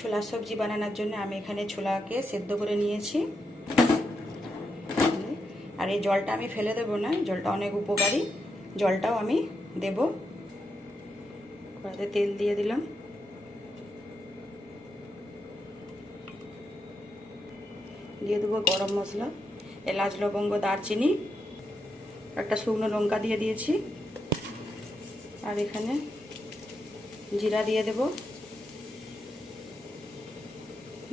ছোলার সবজি বানানোর জন্য আমি এখানে ছোলাকে সেদ্ধ করে নিয়েছি। আর এই জলটা আমি ফেলে দেবো না, জলটা অনেক উপকারী। জলটাও আমি দেব। কড়াতে তেল দিয়ে দিলাম। দিয়ে দেবো গরম মশলা, এলাচ, লবঙ্গ, দারচিনি, একটা শুকনো লঙ্কা দিয়ে দিয়েছি। আর এখানে জিরা দিয়ে দেব।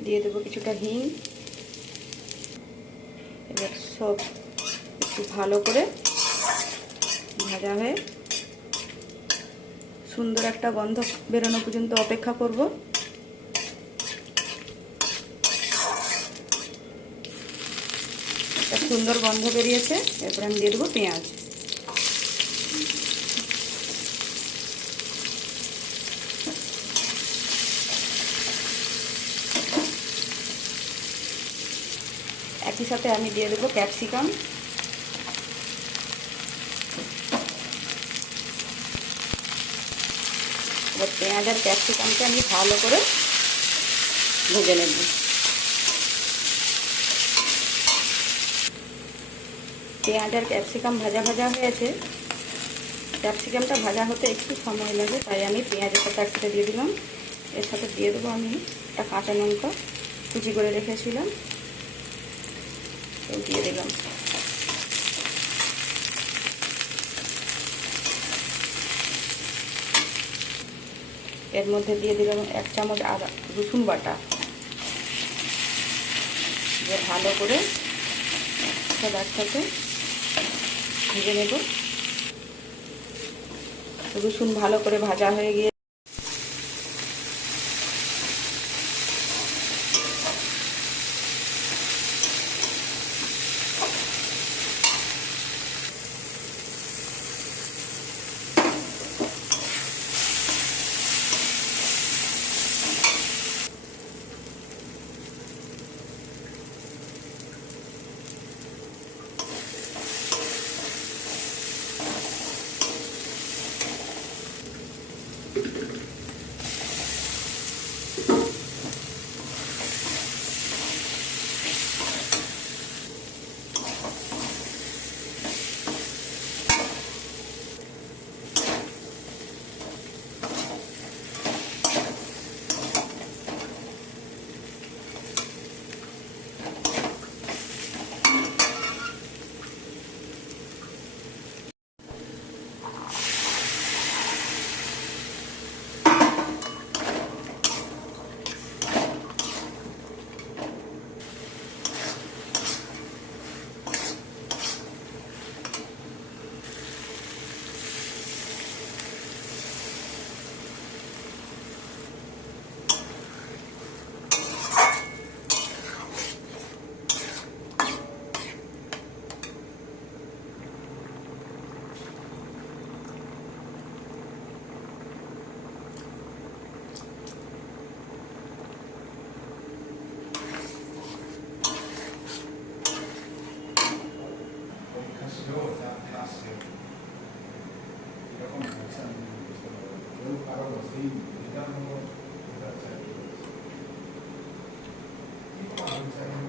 দিয়ে দেবো কিছুটা হিং। এবার সব একটু ভালো করে ভাজা হয়ে সুন্দর একটা গন্ধ বেরোনো পর্যন্ত অপেক্ষা করব। একটা সুন্দর গন্ধ বেরিয়েছে, এরপরে আমি দিয়ে দেবো পেঁয়াজ। একই সাথে আমি দিয়ে দেবো ক্যাপসিকাম। এবার পেঁয়াজ আর ক্যাপসিকামকে আমি ভালো করে ভেজে নেব। পেঁয়াজ আর ক্যাপসিকাম ভাজা ভাজা হয়েছে। ক্যাপসিকামটা ভাজা হতে একটু সময় লাগে, তাই আমি পেঁয়াজের সাথে একসাথে দিয়ে দিলাম। এর সাথে দিয়ে দেবো আমি একটা কাঁচা লঙ্কা, কুচি করে রেখেছিলাম। দিয়ে দিলাম। এর মধ্যে দিয়ে দিলাম এক চামচ আদা রসুন বাটা। দিয়ে ভালো করে সব একসাথে ভেজে নেব। রসুন ভালো করে ভাজা হয়ে গিয়ে algo así, digamos, etc. Y